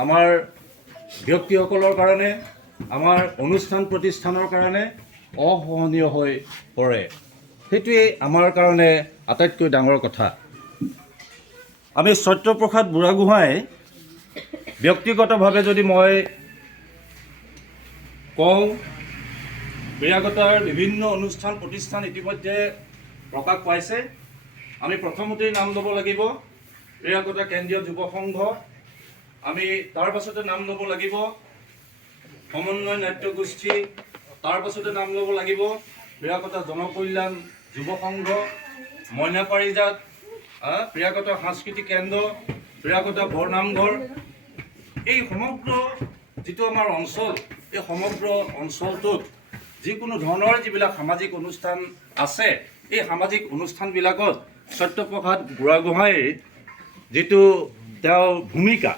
আমাৰ ব্যক্তিসকলৰ কাৰণে, আমাৰ অনুষ্ঠান প্ৰতিষ্ঠানৰ কাৰণে অসহনীয় হৈ পৰে। সেইটোৱেই আমাৰ কাৰণে আটাইতকৈ ডাঙৰ কথা। আমি সত্যপ্ৰসাদ বুঢ়াগোহাঁই ব্যক্তিগতভাৱে যদি মই কওঁ, ক্ৰীড়াগতাৰ বিভিন্ন অনুষ্ঠান প্ৰতিষ্ঠান ইতিমধ্যে প্ৰকাশ পাইছে। আমি প্ৰথমতেই নাম ল'ব লাগিব ক্ৰীড়াগতা কেন্দ্ৰীয় যুৱ সংঘ, আমি তাৰ পাছতে নাম ল'ব লাগিব সমন্বয় নাট্যগোষ্ঠী, তাৰ পাছতে নাম ল'ব লাগিব ক্ৰীড়াগতা জনকল্যাণ যুৱ সংঘ, মইনা পাৰিজাত, ক্ৰীড়াগতা সাংস্কৃতিক কেন্দ্ৰ, ক্ৰীড়াগতা বৰনামঘৰ। এই সমগ্ৰ যিটো আমাৰ অঞ্চল, এই সমগ্ৰ অঞ্চলটোত যিকোনো ধৰণৰ যিবিলাক সামাজিক অনুষ্ঠান আছে, এই সামাজিক অনুষ্ঠানবিলাকত সত্যপ্ৰসাদ বুঢ়াগোহাঁইৰ যিটো তেওঁৰ ভূমিকা,